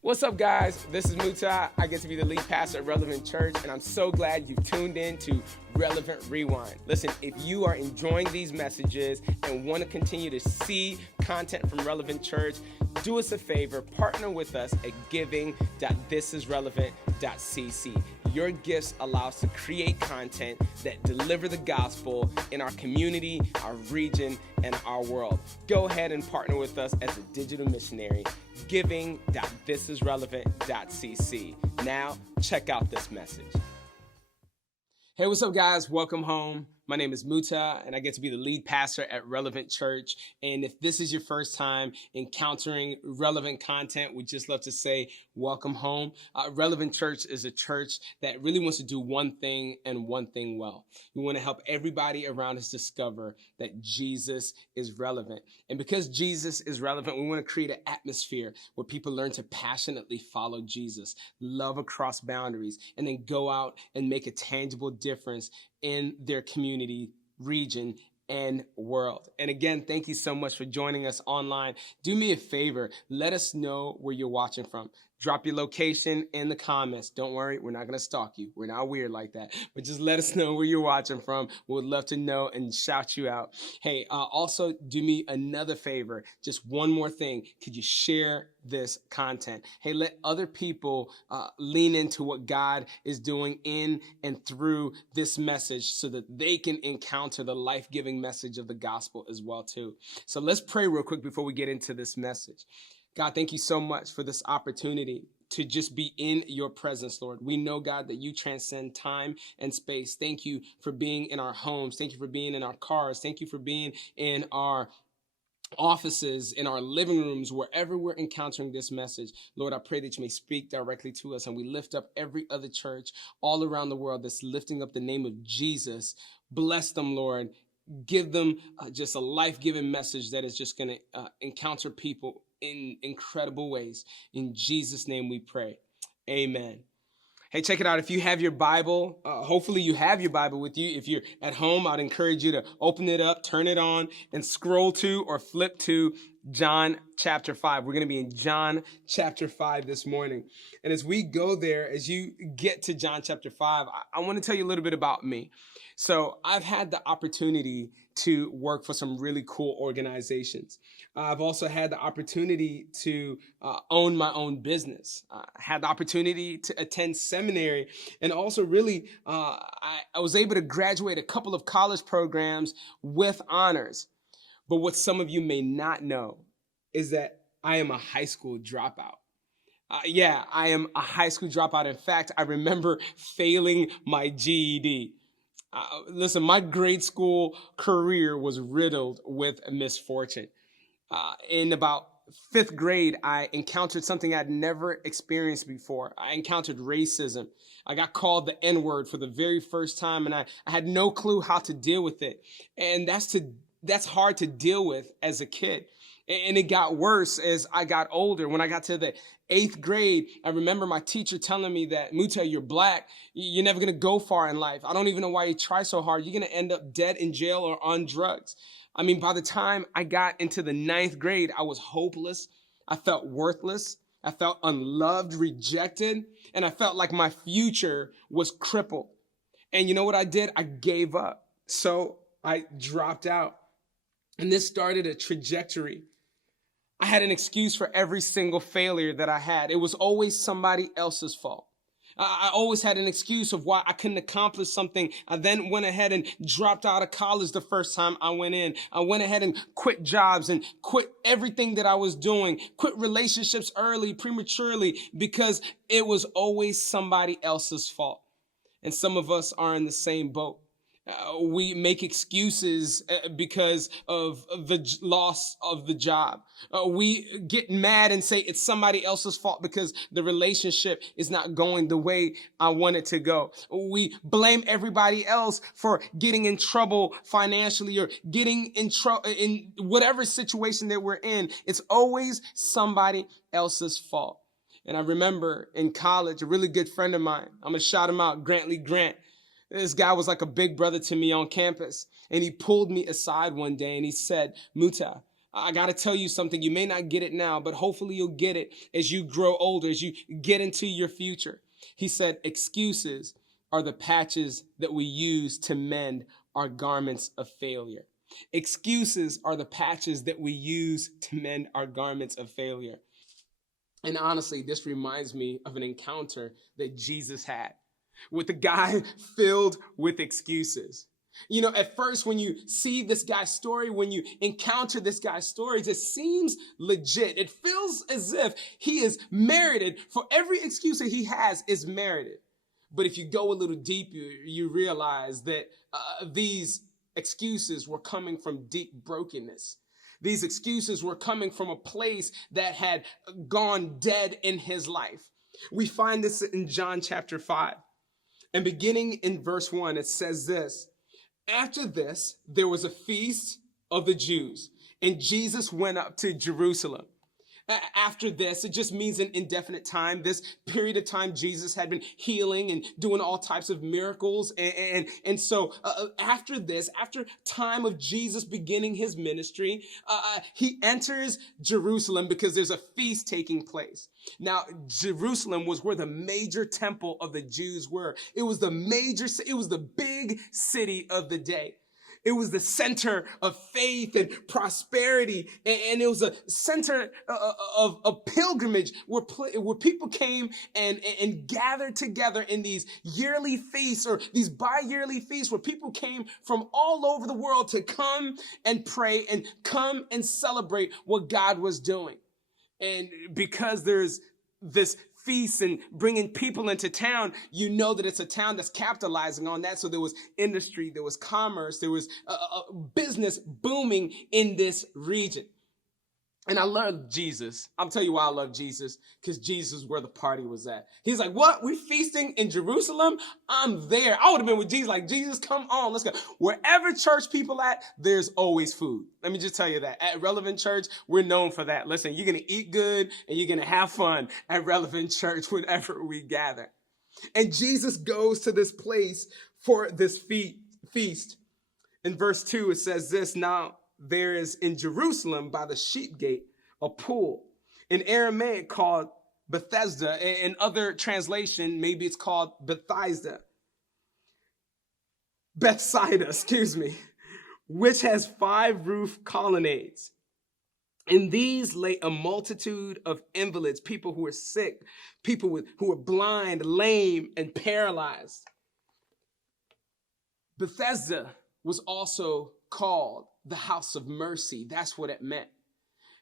What's up, guys? This is Muta. I get to be the lead pastor at Relevant Church, and I'm so glad you tuned in to Relevant Rewind. Listen, if you are enjoying these messages and want to continue to see content from Relevant Church, do us a favor, partner with us at giving.thisisrelevant.cc. Your gifts allow us to create content that deliver the gospel in our community, our region, and our world. Go ahead and partner with us as a digital missionary. Giving.thisisrelevant.cc. Now, check out this message. Hey, what's up, guys? Welcome home. My name is Muta, and I get to be the lead pastor at Relevant Church. And if this is your first time encountering relevant content, we'd just love to say welcome home. Relevant Church is a church that really wants to do one thing and one thing well. We want to help everybody around us discover that Jesus is relevant. And because Jesus is relevant, we want to create an atmosphere where people learn to passionately follow Jesus, love across boundaries, and then go out and make a tangible difference in their community, region, and world. And again, thank you so much for joining us online. Do me a favor, let us know where you're watching from. Drop your location in the comments. Don't worry, we're not going to stalk you. We're not weird like that. But just let us know where you're watching from. We would love to know and shout you out. Hey, also do me another favor. Just one more thing. Could you share this content? Hey, let other people lean into what God is doing in and through this message so that they can encounter the life-giving message of the gospel as well too. So let's pray real quick before we get into this message. God, thank you so much for this opportunity to just be in your presence, Lord. We know, God, that you transcend time and space. Thank you for being in our homes. Thank you for being in our cars. Thank you for being in our offices, in our living rooms, wherever we're encountering this message. Lord, I pray that you may speak directly to us, and we lift up every other church all around the world that's lifting up the name of Jesus. Bless them, Lord. Give them just a life-giving message that is just going to encounter people in incredible ways. In Jesus' name we pray. Amen. Hey, check it out. If you have your Bible, hopefully you have your Bible with you. If you're at home, I'd encourage you to open it up, turn it on, and scroll to or flip to John chapter 5. We're going to be in John chapter 5 this morning. And as we go there, as you get to John chapter 5, I want to tell you a little bit about me. So I've had the opportunity to work for some really cool organizations. I've also had the opportunity to own my own business. I had the opportunity to attend seminary, and also really I was able to graduate a couple of college programs with honors. But what some of you may not know is that I am a high school dropout. I am a high school dropout. In fact, I remember failing my GED. Listen, my grade school career was riddled with misfortune. In about fifth grade, I encountered something I'd never experienced before. I encountered racism. I got called the N-word for the very first time, and I had no clue how to deal with it. And that's hard to deal with as a kid. And it got worse as I got older. When I got to the 8th grade, I remember my teacher telling me that, Muta, you're black. You're never going to go far in life. I don't even know why you try so hard. You're going to end up dead in jail or on drugs. I mean, by the time I got into the 9th grade, I was hopeless. I felt worthless. I felt unloved, rejected, and I felt like my future was crippled. And you know what I did? I gave up. So I dropped out. And this started a trajectory. I had an excuse for every single failure that I had. It was always somebody else's fault. I always had an excuse of why I couldn't accomplish something. I then went ahead and dropped out of college the first time I went in. I went ahead and quit jobs and quit everything that I was doing, quit relationships early, prematurely, because it was always somebody else's fault. And some of us are in the same boat. We make excuses because of the loss of the job. We get mad and say it's somebody else's fault because the relationship is not going the way I want it to go. We blame everybody else for getting in trouble financially or getting in trouble in whatever situation that we're in. It's always somebody else's fault. And I remember in college, a really good friend of mine, I'm going to shout him out, Grantley Grant. This guy was like a big brother to me on campus. And he pulled me aside one day and he said, Muta, I got to tell you something. You may not get it now, but hopefully you'll get it as you grow older, as you get into your future. He said, excuses are the patches that we use to mend our garments of failure. Excuses are the patches that we use to mend our garments of failure. And honestly, this reminds me of an encounter that Jesus had with a guy filled with excuses. You know, at first, when you see this guy's story, when you encounter this guy's stories, it seems legit. It feels as if he is merited for every excuse that he has is merited. But if you go a little deeper, you realize that these excuses were coming from deep brokenness. These excuses were coming from a place that had gone dead in his life. We find this in John chapter 5. And beginning in verse 1, it says this. After this, there was a feast of the Jews, and Jesus went up to Jerusalem. After this, it just means an indefinite time. This period of time, Jesus had been healing and doing all types of miracles. And so after this, after time of Jesus beginning his ministry, he enters Jerusalem because there's a feast taking place. Now, Jerusalem was where the major temple of the Jews were. It was the big city of the day. It was the center of faith and prosperity, and it was a center of pilgrimage where people came and gathered together in these yearly feasts or these bi-yearly feasts where people came from all over the world to come and pray and come and celebrate what God was doing. And because there's this feast and bringing people into town, you know that it's a town that's capitalizing on that. So there was industry, there was commerce, there was business booming in this region. And I love Jesus. I'll tell you why I love Jesus, because Jesus is where the party was at. He's like, what? We feasting in Jerusalem? I'm there. I would have been with Jesus, like, Jesus, come on, let's go. Wherever church people at, there's always food. Let me just tell you that. At Relevant Church, we're known for that. Listen, you're going to eat good and you're going to have fun at Relevant Church whenever we gather. And Jesus goes to this place for this feast. In verse 2, it says this, now, there is in Jerusalem by the sheep gate a pool, in Aramaic called Bethesda. In other translation, maybe it's called Bethsaida, which has 5 roof colonnades. In these lay a multitude of invalids, people who were sick, people who were blind, lame, and paralyzed. Bethesda was also called the house of mercy. That's what it meant.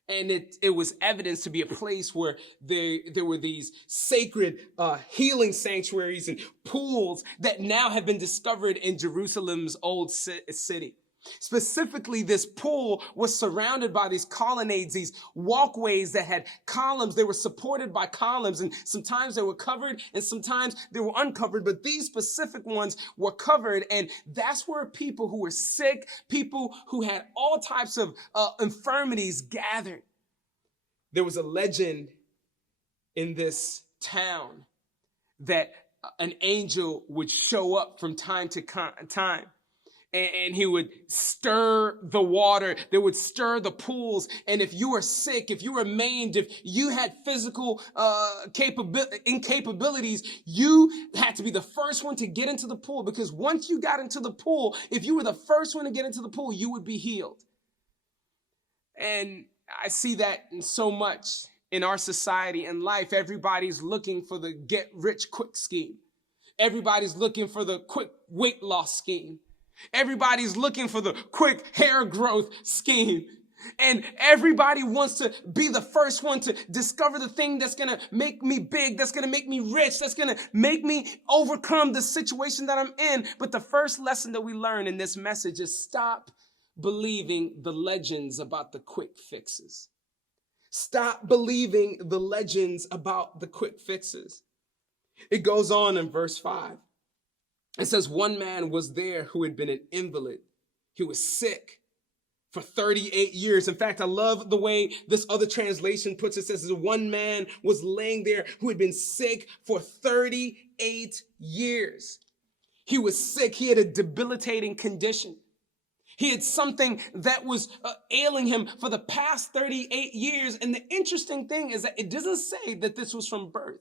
And it was evidence to be a place where there were these sacred healing sanctuaries and pools that now have been discovered in Jerusalem's old city. Specifically, this pool was surrounded by these colonnades, these walkways that had columns. They were supported by columns, and sometimes they were covered and sometimes they were uncovered, but these specific ones were covered, and that's where people who were sick, people who had all types of infirmities gathered. There was a legend in this town that an angel would show up from time to time. And he would stir the water. They would stir the pools. And if you were sick, if you were maimed, if you had physical incapabilities, you had to be the first one to get into the pool. Because once you got into the pool, if you were the first one to get into the pool, you would be healed. And I see that in so much in our society and life. Everybody's looking for the get rich quick scheme. Everybody's looking for the quick weight loss scheme. Everybody's looking for the quick hair growth scheme. And everybody wants to be the first one to discover the thing that's going to make me big, that's going to make me rich, that's going to make me overcome the situation that I'm in. But the first lesson that we learn in this message is stop believing the legends about the quick fixes. Stop believing the legends about the quick fixes. It goes on in verse 5. It says one man was there who had been an invalid. He was sick for 38 years. In fact, I love the way this other translation puts it. It says one man was laying there who had been sick for 38 years. He was sick. He had a debilitating condition. He had something that was ailing him for the past 38 years. And the interesting thing is that it doesn't say that this was from birth.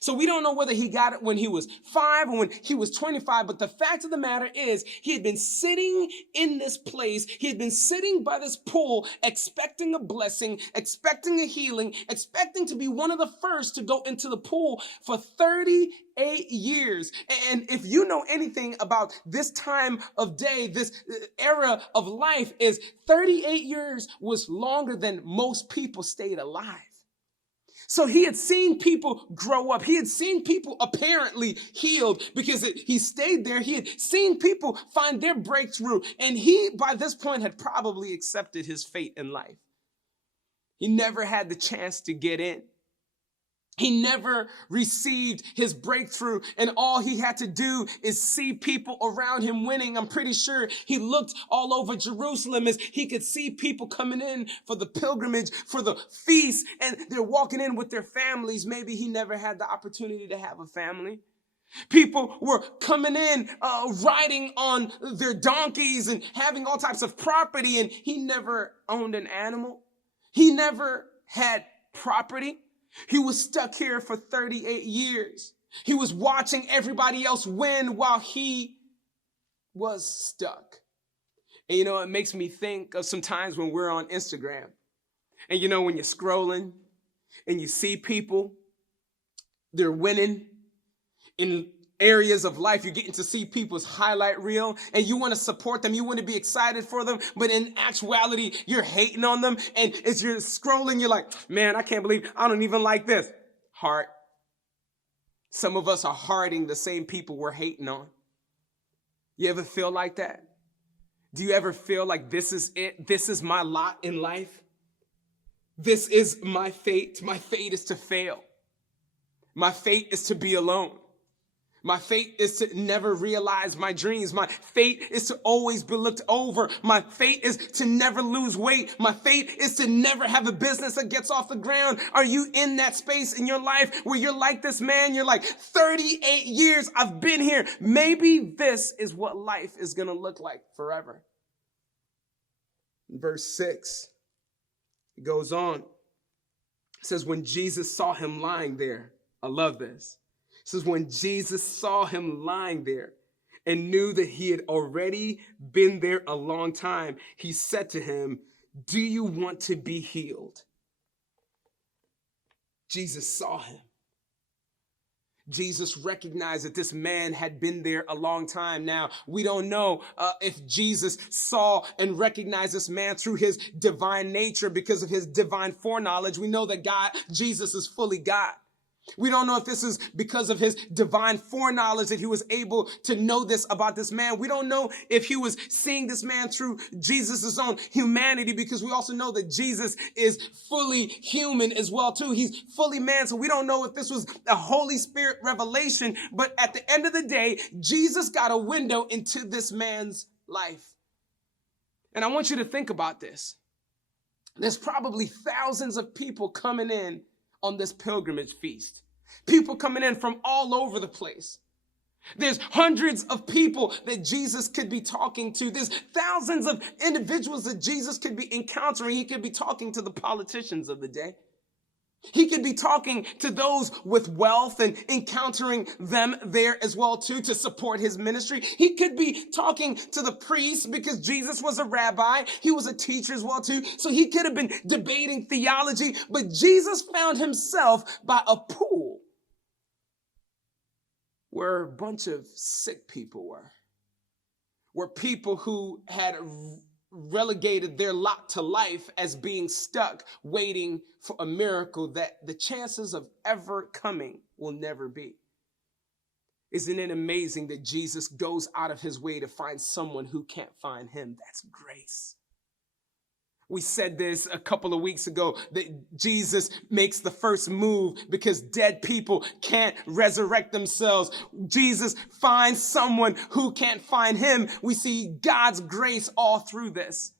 So we don't know whether he got it when he was 5 or when he was 25. But the fact of the matter is he had been sitting in this place. He had been sitting by this pool, expecting a blessing, expecting a healing, expecting to be one of the first to go into the pool for 38 years. And if you know anything about this time of day, this era of life, is 38 years was longer than most people stayed alive. So he had seen people grow up. He had seen people apparently healed because he stayed there. He had seen people find their breakthrough. And he, by this point, had probably accepted his fate in life. He never had the chance to get in. He never received his breakthrough, and all he had to do is see people around him winning. I'm pretty sure he looked all over Jerusalem as he could see people coming in for the pilgrimage, for the feast, and they're walking in with their families. Maybe he never had the opportunity to have a family. People were coming in, riding on their donkeys and having all types of property, and he never owned an animal. He never had property. He was stuck here for 38 years. He was watching everybody else win while he was stuck. And it makes me think of some times when we're on Instagram. And when you're scrolling and you see people, they're winning in areas of life. You're getting to see people's highlight reel and you want to support them. You want to be excited for them. But in actuality, you're hating on them. And as you're scrolling, you're like, man, I can't believe I don't even like this. Heart. Some of us are hearting the same people we're hating on. You ever feel like that? Do you ever feel like this is it? This is my lot in life. This is my fate. My fate is to fail. My fate is to be alone. My fate is to never realize my dreams. My fate is to always be looked over. My fate is to never lose weight. My fate is to never have a business that gets off the ground. Are you in that space in your life where you're like this man? You're like, 38 years I've been here. Maybe this is what life is going to look like forever. In verse 6, it goes on. It says, when Jesus saw him lying there, I love this. It says, when Jesus saw him lying there and knew that he had already been there a long time, he said to him, do you want to be healed? Jesus saw him. Jesus recognized that this man had been there a long time. Now, we don't know if Jesus saw and recognized this man through his divine nature because of his divine foreknowledge. We know that Jesus is fully God. We don't know if this is because of his divine foreknowledge that he was able to know this about this man. We don't know if he was seeing this man through Jesus' own humanity, because we also know that Jesus is fully human as well too. He's fully man. So we don't know if this was a Holy Spirit revelation, but at the end of the day, Jesus got a window into this man's life. And I want you to think about this. There's probably thousands of people coming in on this pilgrimage feast. People coming in from all over the place. There's hundreds of people that Jesus could be talking to. There's thousands of individuals that Jesus could be encountering. He could be talking to the politicians of the day. He could be talking to those with wealth and encountering them there as well too to support his ministry. He could be talking to the priests because Jesus was a rabbi. He was a teacher as well too. So he could have been debating theology, but Jesus found himself by a pool where a bunch of sick people were people who had relegated their lot to life as being stuck, waiting for a miracle that the chances of ever coming will never be. Isn't it amazing that Jesus goes out of his way to find someone who can't find him? That's grace. We said this a couple of weeks ago, that Jesus makes the first move because dead people can't resurrect themselves. Jesus finds someone who can't find him. We see God's grace all through this.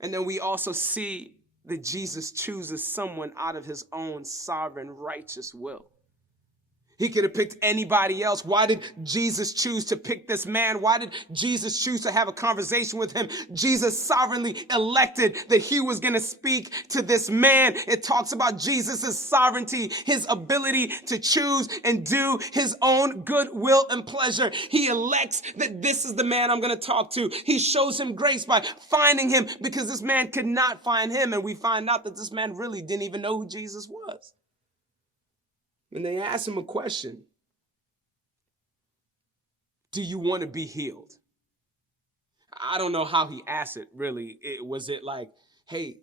And then we also see that Jesus chooses someone out of his own sovereign righteous will. He could have picked anybody else. Why did Jesus choose to pick this man? Why did Jesus choose to have a conversation with him? Jesus sovereignly elected that he was going to speak to this man. It talks about Jesus' sovereignty, his ability to choose and do his own good will and pleasure. He elects that this is the man I'm going to talk to. He shows him grace by finding him because this man could not find him. And we find out that this man really didn't even know who Jesus was. And they asked him a question. Do you want to be healed? I don't know how he asked it, really. Was it like, hey,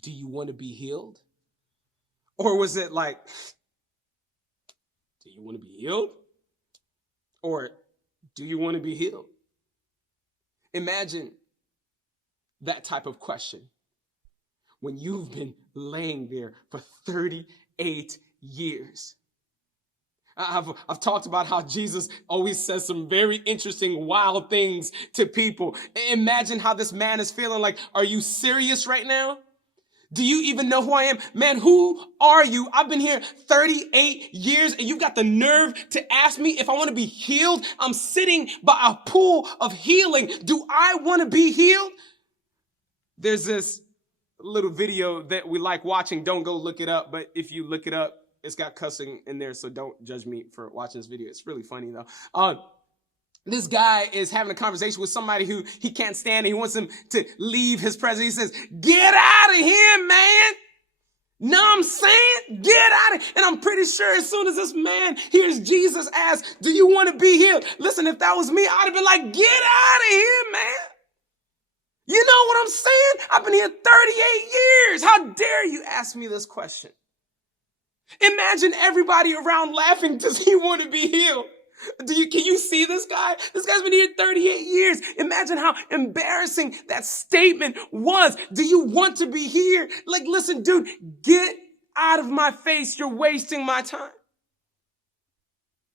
do you want to be healed? Or was it like, do you want to be healed? Or do you want to be healed? Imagine that type of question when you've been laying there for 38 years. I've talked about how Jesus always says some very interesting, wild things to people. Imagine how this man is feeling like, are you serious right now? Do you even know who I am? Man, who are you? I've been here 38 years and you've got the nerve to ask me if I want to be healed. I'm sitting by a pool of healing. Do I want to be healed? There's this little video that we like watching. Don't go look it up, but if you look it up, it's got cussing in there, so don't judge me for watching this video. It's really funny, though. This guy is having a conversation with somebody who he can't stand, and he wants him to leave his presence. He says, get out of here, man. Know what I'm saying? Get out of here. And I'm pretty sure as soon as this man hears Jesus ask, do you want to be healed? Listen, if that was me, I'd have been like, get out of here, man. You know what I'm saying? I've been here 38 years. How dare you ask me this question? Imagine everybody around laughing. Does he want to be healed? Can you see this guy? This guy's been here 38 years. Imagine how embarrassing that statement was. Do you want to be here? Like, listen, dude, get out of my face. You're wasting my time.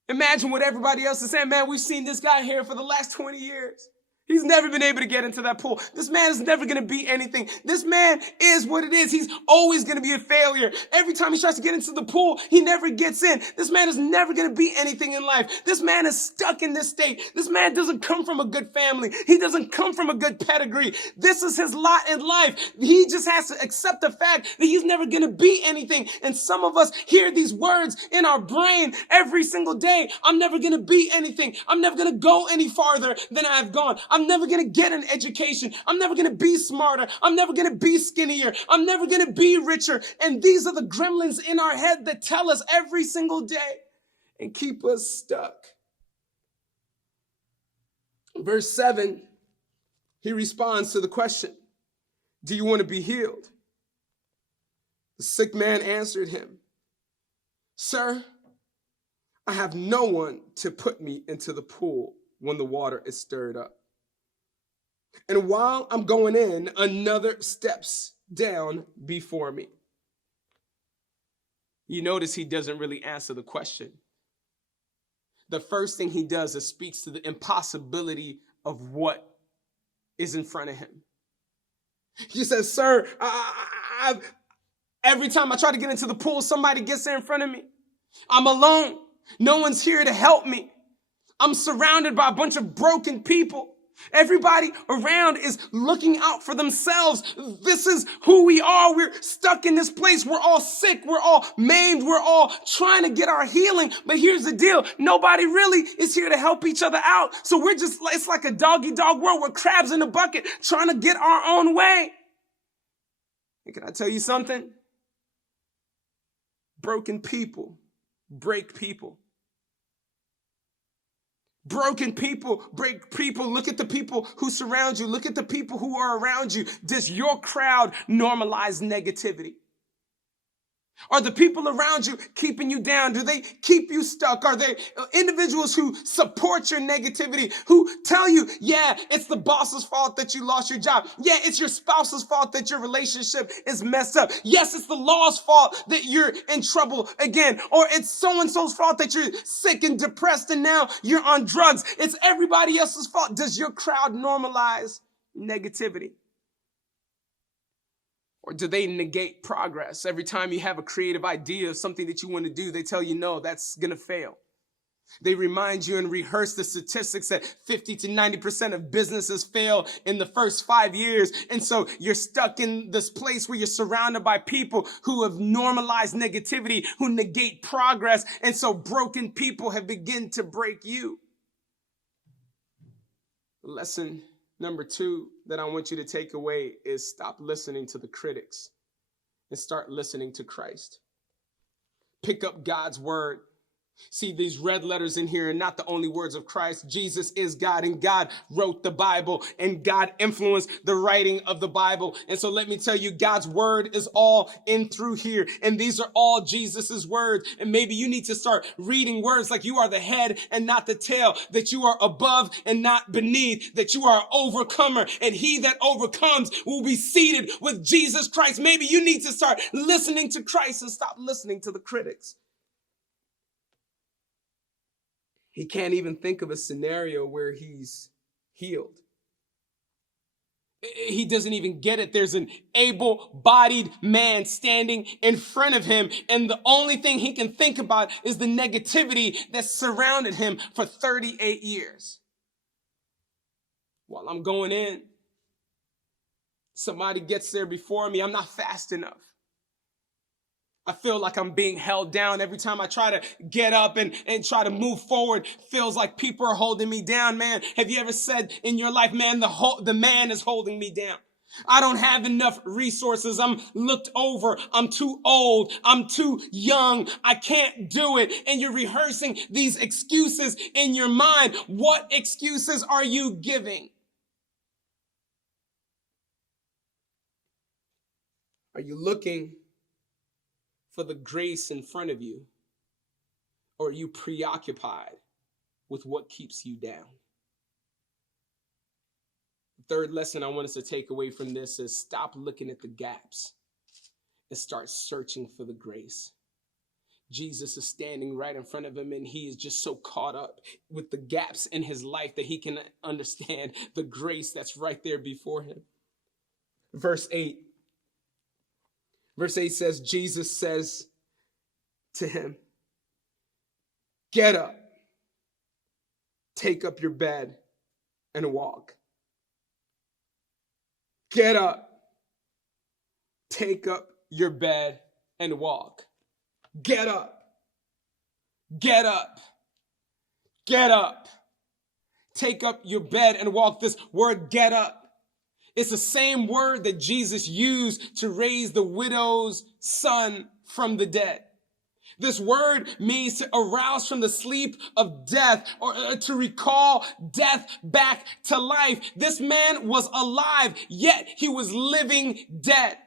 Imagine what everybody else is saying. Man, we've seen this guy here for the last 20 years. He's never been able to get into that pool. This man is never going to be anything. This man is what it is. He's always going to be a failure. Every time he tries to get into the pool, he never gets in. This man is never going to be anything in life. This man is stuck in this state. This man doesn't come from a good family. He doesn't come from a good pedigree. This is his lot in life. He just has to accept the fact that he's never going to be anything. And some of us hear these words in our brain every single day. I'm never going to be anything. I'm never going to go any farther than I've gone. I'm never going to get an education. I'm never going to be smarter. I'm never going to be skinnier. I'm never going to be richer. And these are the gremlins in our head that tell us every single day and keep us stuck. Verse 7, he responds to the question, do you want to be healed? The sick man answered him, sir, I have no one to put me into the pool when the water is stirred up. And while I'm going in, another steps down before me. You notice he doesn't really answer the question. The first thing he does is speaks to the impossibility of what is in front of him. He says, sir, every time I try to get into the pool, somebody gets there in front of me. I'm alone. No one's here to help me. I'm surrounded by a bunch of broken people. Everybody around is looking out for themselves. This is who we are. We're stuck in this place. We're all sick. We're all maimed. We're all trying to get our healing. But here's the deal. Nobody really is here to help each other out. So it's like a dog-eat-dog world. We're crabs in a bucket trying to get our own way. And can I tell you something? Broken people break people. Broken people break people. Look at the people who surround you. Look at the people who are around you. Does your crowd normalize negativity? Are the people around you keeping you down? Do they keep you stuck? Are they individuals who support your negativity, who tell you, yeah, it's the boss's fault that you lost your job. Yeah, it's your spouse's fault that your relationship is messed up. Yes, it's the law's fault that you're in trouble again. Or it's so-and-so's fault that you're sick and depressed and now you're on drugs. It's everybody else's fault. Does your crowd normalize negativity? Or do they negate progress? Every time you have a creative idea of something that you want to do, they tell you, no, that's going to fail. They remind you and rehearse the statistics that 50 to 90% of businesses fail in the first 5 years. And so you're stuck in this place where you're surrounded by people who have normalized negativity, who negate progress. And so broken people have begun to break you. Lesson number 2 that I want you to take away is stop listening to the critics and start listening to Christ. Pick up God's word. See, these red letters in here are not the only words of Christ. Jesus is God, and God wrote the Bible, and God influenced the writing of the Bible. And so let me tell you, God's word is all in through here, and these are all Jesus's words. And maybe you need to start reading words like you are the head and not the tail, that you are above and not beneath, that you are an overcomer, and he that overcomes will be seated with Jesus Christ. Maybe you need to start listening to Christ and stop listening to the critics. He can't even think of a scenario where he's healed. He doesn't even get it. There's an able-bodied man standing in front of him, and the only thing he can think about is the negativity that surrounded him for 38 years. While I'm going in, somebody gets there before me. I'm not fast enough. I feel like I'm being held down. Every time I try to get up and try to move forward, feels like people are holding me down, man. Have you ever said in your life, man, the man is holding me down? I don't have enough resources. I'm looked over. I'm too old. I'm too young. I can't do it. And you're rehearsing these excuses in your mind. What excuses are you giving? Are you looking for the grace in front of you? Or are you preoccupied with what keeps you down? The third lesson I want us to take away from this is stop looking at the gaps and start searching for the grace. Jesus is standing right in front of him, and he is just so caught up with the gaps in his life that he can understand the grace that's right there before him. Verse 8 says, Jesus says to him, "Get up, take up your bed and walk." Get up, take up your bed and walk. Get up, get up, get up. Take up your bed and walk. This word get up, it's the same word that Jesus used to raise the widow's son from the dead. This word means to arouse from the sleep of death, or to recall death back to life. This man was alive, yet he was living dead.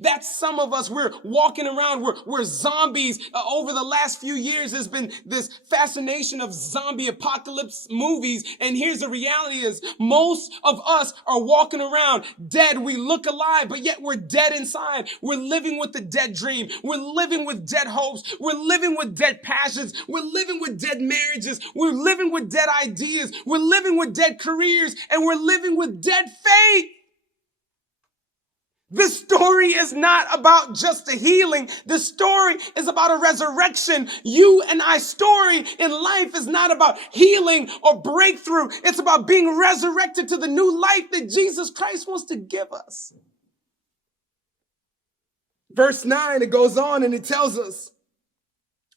That's some of us. We're walking around. We're zombies. Over the last few years, there's been this fascination of zombie apocalypse movies. And here's the reality is most of us are walking around dead. We look alive, but yet we're dead inside. We're living with the dead dream. We're living with dead hopes. We're living with dead passions. We're living with dead marriages. We're living with dead ideas. We're living with dead careers, and we're living with dead faith. This story is not about just a healing. This story is about a resurrection. You and I's story in life is not about healing or breakthrough. It's about being resurrected to the new life that Jesus Christ wants to give us. Verse 9, it goes on and it tells us,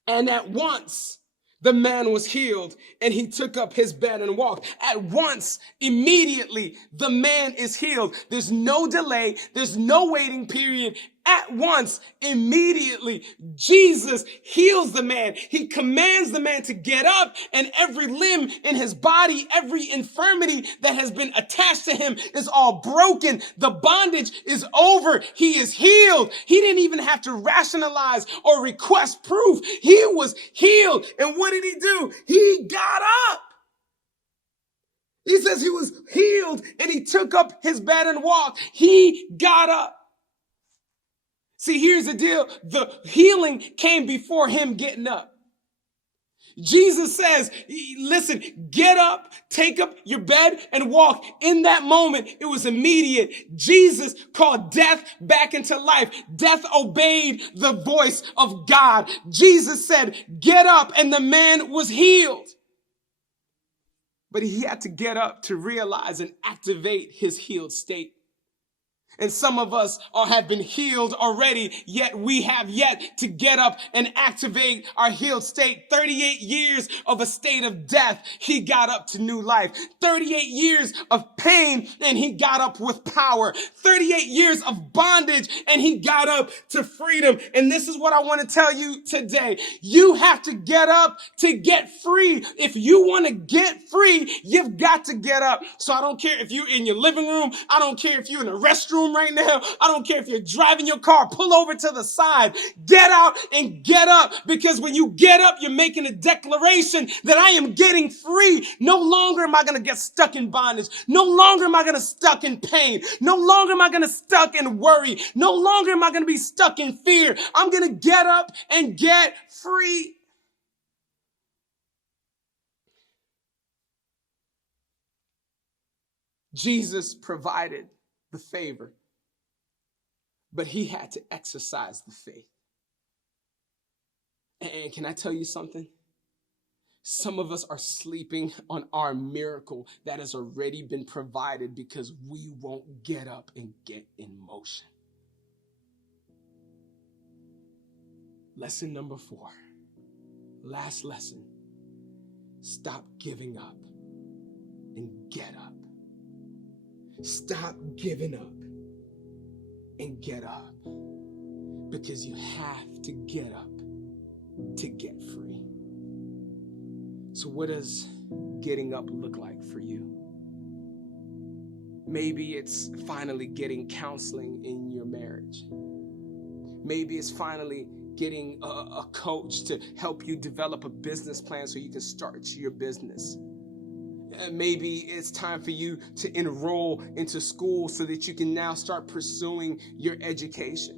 and at once the man was healed, and he took up his bed and walked. At once, immediately, the man is healed. There's no delay. There's no waiting period. At once, immediately, Jesus heals the man. He commands the man to get up, and every limb in his body, every infirmity that has been attached to him is all broken. The bondage is over. He is healed. He didn't even have to rationalize or request proof. He was healed. And what did he do? He got up. He says he was healed, and he took up his bed and walked. He got up. See, here's the deal. The healing came before him getting up. Jesus says, listen, get up, take up your bed and walk. In that moment, it was immediate. Jesus called death back into life. Death obeyed the voice of God. Jesus said, get up, and the man was healed. But he had to get up to realize and activate his healed state. And some of us have been healed already, yet we have yet to get up and activate our healed state. 38 years of a state of death, he got up to new life. 38 years of pain, and he got up with power. 38 years of bondage, and he got up to freedom. And this is what I want to tell you today. You have to get up to get free. If you want to get free, you've got to get up. So I don't care if you're in your living room. I don't care if you're in a restroom right now. I don't care if you're driving your car. Pull over to the side. Get out and get up, because when you get up, you're making a declaration that I am getting free. No longer am I going to get stuck in bondage. No longer am I going to stuck in pain. No longer am I going to stuck in worry. No longer am I going to be stuck in fear. I'm going to get up and get free. Jesus provided the favor, but he had to exercise the faith. And can I tell you something? Some of us are sleeping on our miracle that has already been provided because we won't get up and get in motion. Lesson number 4, last lesson. Stop giving up and get up. Stop giving up and get up, because you have to get up to get free. So what does getting up look like for you? Maybe it's finally getting counseling in your marriage. Maybe it's finally getting a coach to help you develop a business plan so you can start your business. Maybe it's time for you to enroll into school so that you can now start pursuing your education.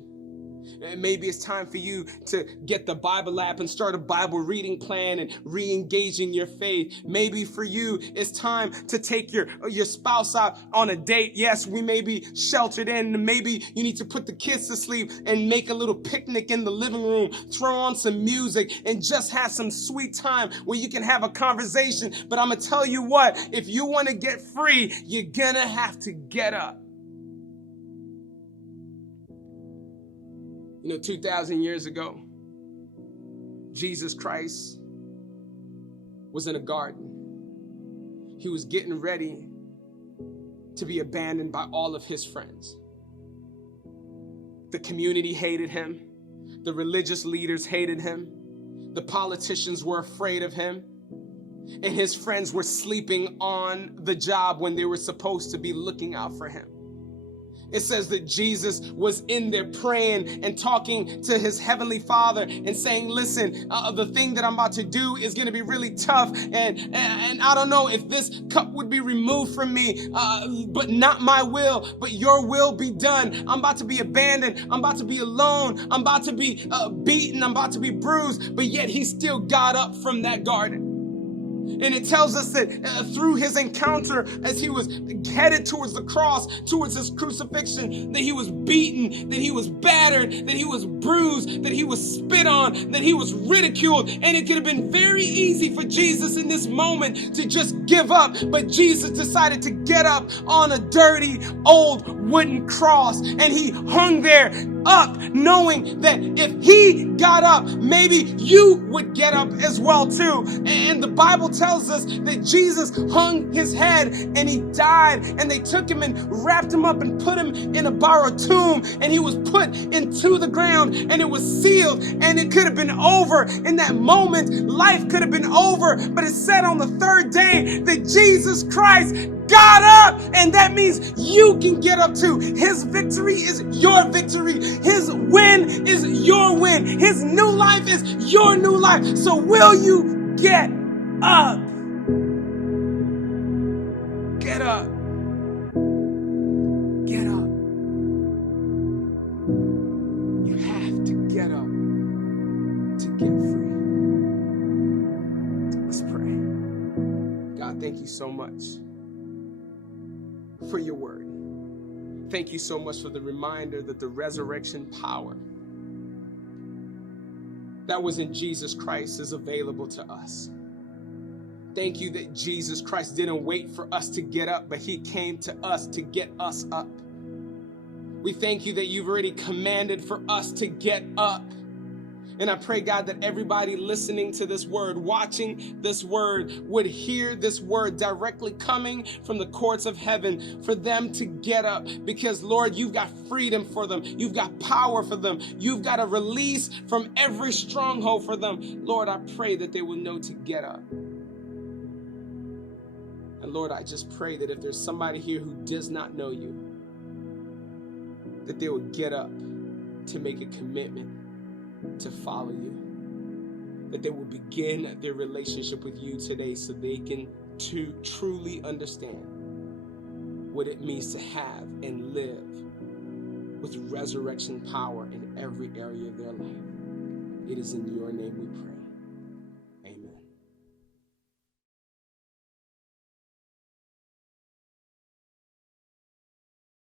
Maybe it's time for you to get the Bible app and start a Bible reading plan and re-engaging your faith. Maybe for you, it's time to take your spouse out on a date. Yes, we may be sheltered in. Maybe you need to put the kids to sleep and make a little picnic in the living room, throw on some music, and just have some sweet time where you can have a conversation. But I'm going to tell you what, if you want to get free, you're going to have to get up. 2,000 years ago, Jesus Christ was in a garden. He was getting ready to be abandoned by all of his friends. The community hated him. The religious leaders hated him. The politicians were afraid of him. And his friends were sleeping on the job when they were supposed to be looking out for him. It says that Jesus was in there praying and talking to his heavenly Father and saying, listen, the thing that I'm about to do is going to be really tough. And I don't know if this cup would be removed from me, but not my will, but your will be done. I'm about to be abandoned. I'm about to be alone. I'm about to be beaten. I'm about to be bruised. But yet he still got up from that garden. And it tells us that through his encounter, as he was headed towards the cross, towards his crucifixion, that he was beaten, that he was battered, that he was bruised, that he was spit on, that he was ridiculed. And it could have been very easy for Jesus in this moment to just give up. But Jesus decided to get up on a dirty, old wooden cross. And he hung there up, knowing that if he got up, maybe you would get up as well too. And the Bible tells us that Jesus hung his head and he died, and they took him and wrapped him up and put him in a borrowed tomb, and he was put into the ground, and it was sealed, and it could have been over in that moment. Life could have been over, but it said on the third day that Jesus Christ got up, and that means you can get up too. His victory is your victory. His win is your win. His new life is your new life. So will you get up? Get up. Get up. You have to get up to get free. thank you so much for your word. Thank you so much for the reminder that the resurrection power that was in Jesus Christ is available to us. Thank you that Jesus Christ didn't wait for us to get up, but he came to us to get us up. We thank you that you've already commanded for us to get up. And I pray, God, that everybody listening to this word, watching this word, would hear this word directly coming from the courts of heaven for them to get up. Because, Lord, you've got freedom for them. You've got power for them. You've got a release from every stronghold for them. Lord, I pray that they will know to get up. And Lord, I just pray that if there's somebody here who does not know you, that they will get up to make a commitment to follow you, that they will begin their relationship with you today so they can truly understand what it means to have and live with resurrection power in every area of their life. It is in your name we pray.